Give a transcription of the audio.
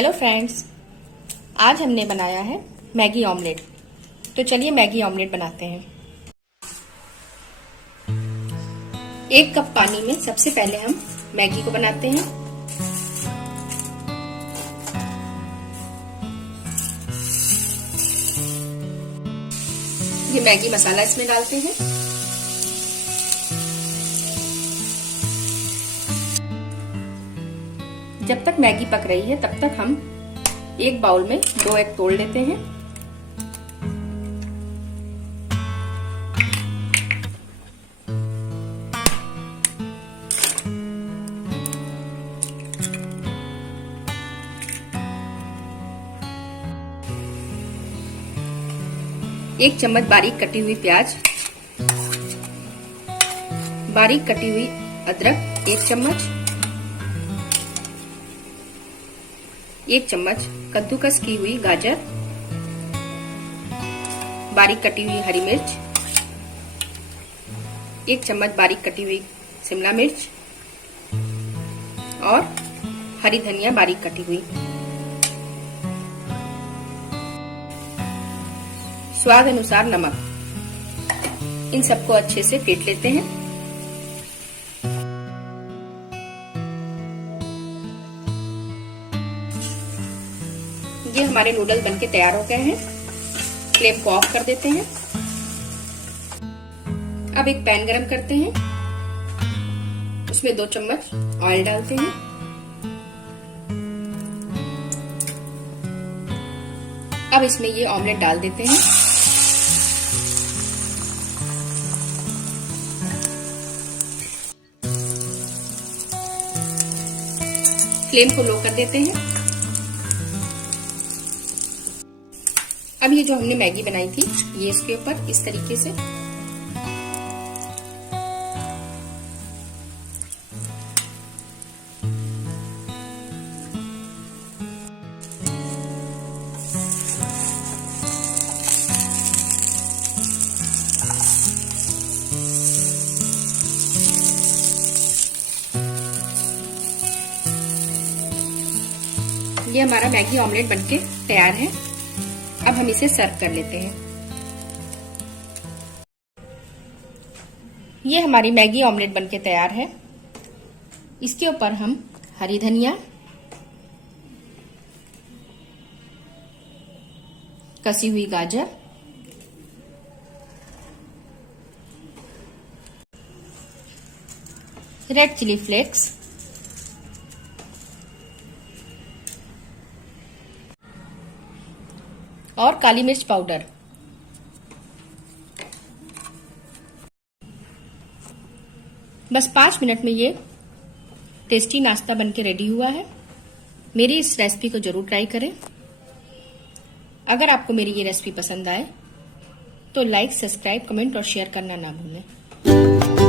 Hello friends, आज हमने बनाया है मैगी ऑमलेट। तो चलिए मैगी ऑमलेट बनाते हैं। 1 कप पानी में सबसे पहले हम मैगी को बनाते हैं। ये मैगी मसाला इसमें डालते हैं। जब तक मैगी पक रही है तब तक हम एक बाउल में 2 एग तोड़ लेते हैं। एक चम्मच बारीक कटी हुई प्याज, बारीक कटी हुई अदरक 1 चम्मच, 1 चम्मच कद्दूकस की हुई गाजर, बारीक कटी हुई हरी मिर्च, 1 चम्मच बारीक कटी हुई शिमला मिर्च और हरी धनिया बारीक कटी हुई। स्वाद अनुसार नमक। इन सबको अच्छे से फेंट लेते हैं। ये हमारे नूडल्स बनके तैयार हो गए हैं। फ्लेम को ऑफ कर देते हैं। अब एक पैन गरम करते हैं, उसमें 2 चम्मच ऑयल डालते हैं। अब इसमें ये ऑमलेट डाल देते हैं। फ्लेम को लो कर देते हैं। अब ये जो हमने मैगी बनाई थी ये इसके ऊपर इस तरीके से ये हमारा मैगी ऑमलेट बनके तैयार है। अब हम इसे सर्व कर लेते हैं। ये हमारी मैगी ऑमलेट बनके तैयार है। इसके ऊपर हम हरी धनिया, कसी हुई गाजर, रेड चिली फ्लेक्स, और काली मिर्च पाउडर बस 5 मिनट में ये टेस्टी नाश्ता बनके रेडी हुआ है। मेरी इस रेसिपी को जरूर ट्राई करें। अगर आपको मेरी ये रेसिपी पसंद आए तो लाइक, सब्सक्राइब, कमेंट और शेयर करना ना भूलें।